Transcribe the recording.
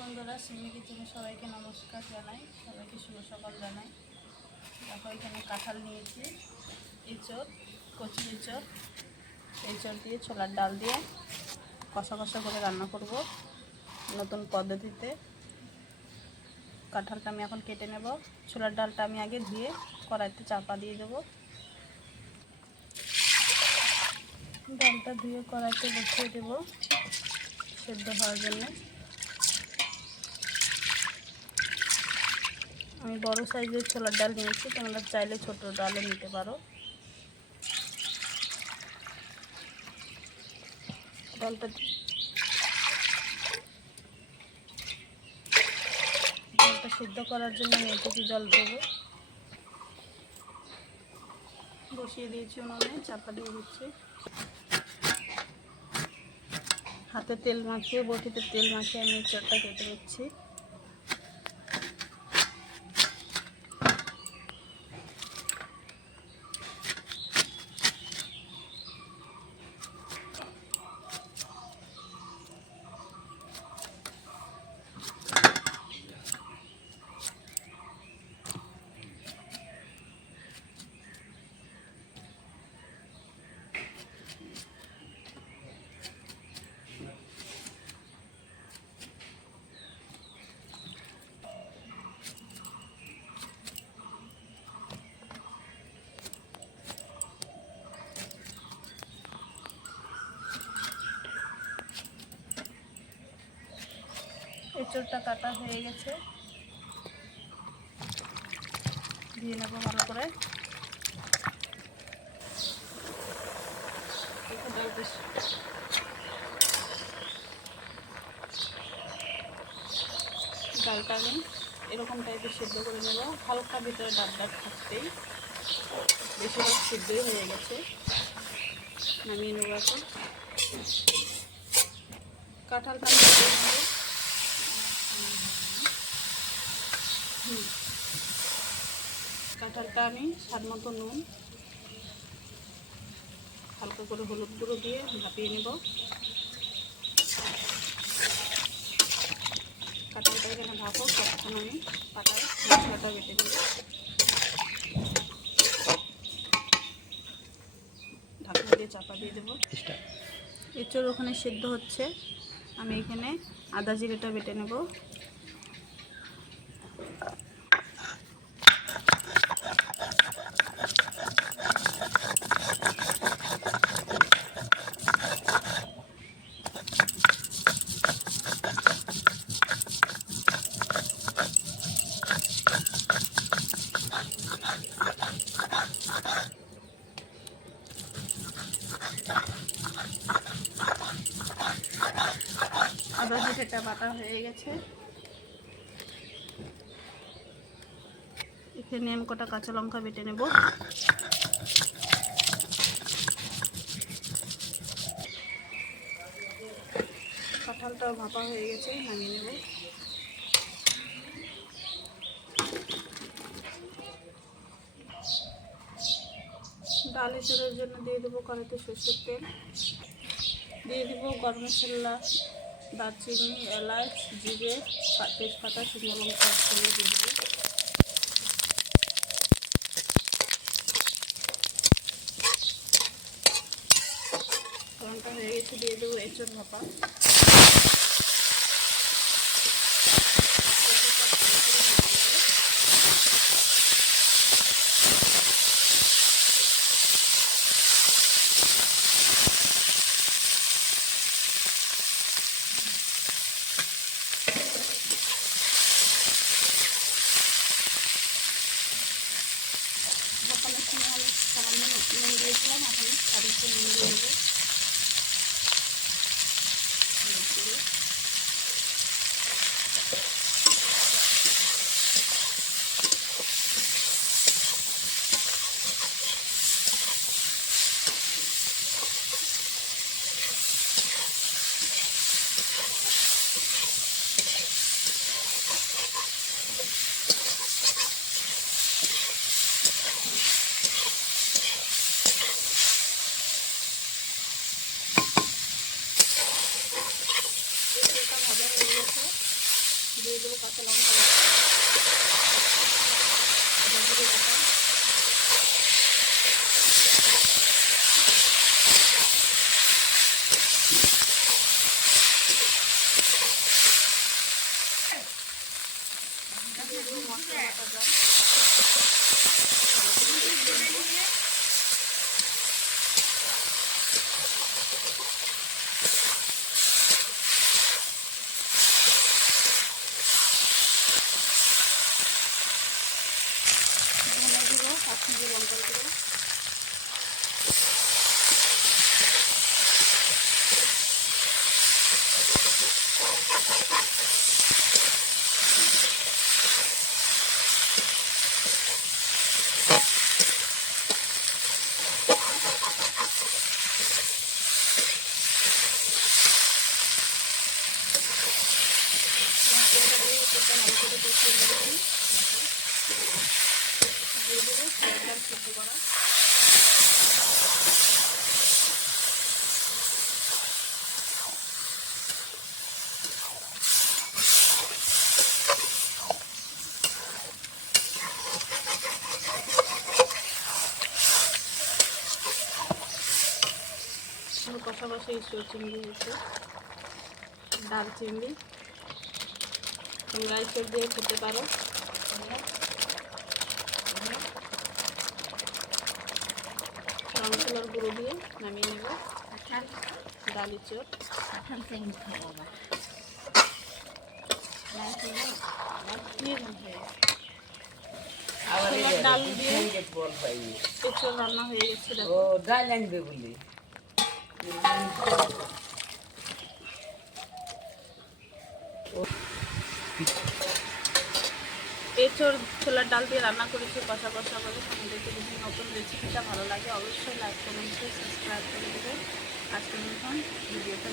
বন্ধুরা, সিমি কিচেনে সবাইকে নমস্কার জানাই, সবাইকে শুভ সকাল জানাই। দেখো এখানে কাঁঠাল নিয়েছি, এঁচড়, কচি এঁচড় দিয়ে ছোলার ডাল দিয়ে কষা কষা করে রান্না করব নতুন পদ্ধতিতে। কাঁঠালটা আমি এখন কেটে নেব। ছোলার ডালটা আমি আগে ধুয়ে কড়াইতে চাপা দিয়ে দেবো। ডালটা ধুয়ে কড়াইতে বসিয়ে দেবো সেদ্ধ হওয়ার জন্য। আমি বড় সাইজের ছোলার ডাল নিয়েছি, তোমরা চাইলে ছোট ডালও নিতে পারো। ডালটা সিদ্ধ করার জন্য আমি এটুকু জল দেবো। বসিয়ে দিয়েছি উনুনে, চাপা দিয়ে দিচ্ছি। হাতে তেল মাখিয়ে, বটিতে তেল মাখিয়ে আমি এঁচড়টা কেটে নিচ্ছি। এঁচড়টা কাটা হয়ে গেছে, দিয়ে নেব ভালো করে। ডালটা আমি এরকম টাইপের সিদ্ধ করে নেব, হালকা ভিতরে ডাব থাকতেই। বেশিরভাগ সিদ্ধই হয়ে গেছে, নামিয়ে নেব এখন। কাঁঠালটা আমি কেটে নেব। কাঁঠালটা আমি স্বাদ মতো নুন, হালকা করে হলুদ গুঁড়ো দিয়ে ভাপিয়ে নেব। কাঁঠালটা এখানে ভাপো, তখন আমি পাটায় মশলাটা বেটে নেব। ঢাকনা দিয়ে চাপা দিয়ে দেবো। এঁচড় ওখানে সেদ্ধ হচ্ছে, আমি এখানে আদা জিরেটা বেটে নেব। আদা জিরেটা বাটা হয়ে গেছে, এখানে আমি কটা কাঁচা লঙ্কা বেটে নেব। কাঁঠালটাও ভাপা হয়ে গেছে, নামিয়ে নেব। ডাল এঁচড়ের জন্য দিয়ে দেবো কড়াইতে সরষের তেল, দিয়ে দেবো গরম মশলা, দারচিনি, এলাচ, জিরে, তেজপাতা, শুকনো লঙ্কা দিয়ে দেবো। গরমটা হয়ে গেছে, দিয়ে দেবো এঁচড় ভাপা। ভাপানোর সময় আমি সামান্য নুন দিয়েছিলাম, এখন খানিকটা নুন দিয়ে দেবো। দিয়ে দেবো কাঁচা লঙ্কা জিরে বাটা, মশলা বাটা জল, ধনে গুঁড়ো, কাশ্মীরি লঙ্কার গুঁড়ো, মশলাটা দিয়ে একটু ভালো করে কষিয়ে নিয়েছি। দিয়ে দেবো ছোলার ডাল সিদ্ধ করা, কষা কষা ঈশ্বর চিংড়ি হচ্ছে, ডাল চিংড়ি তোমরা ঈশ্বর দিয়ে খেতে পারো। মশলার গুঁড়ো দিয়ে নামিয়ে নেব ডাল ইঁচড়। ছোলার ডাল দিয়ে ইঁচড় রান্না হয়ে গেছে। দেখো ডাল আনবে বলি এঁচড় ছোলার ডাল দিয়ে রান্না করেছি কষা কষা করে। আমাদেরকে যদি নতুন রেসিপিটা ভালো লাগে অবশ্যই লাইক কমেন্ট সাবস্ক্রাইব করে দেবেন। আজকের মতন ভিডিওটা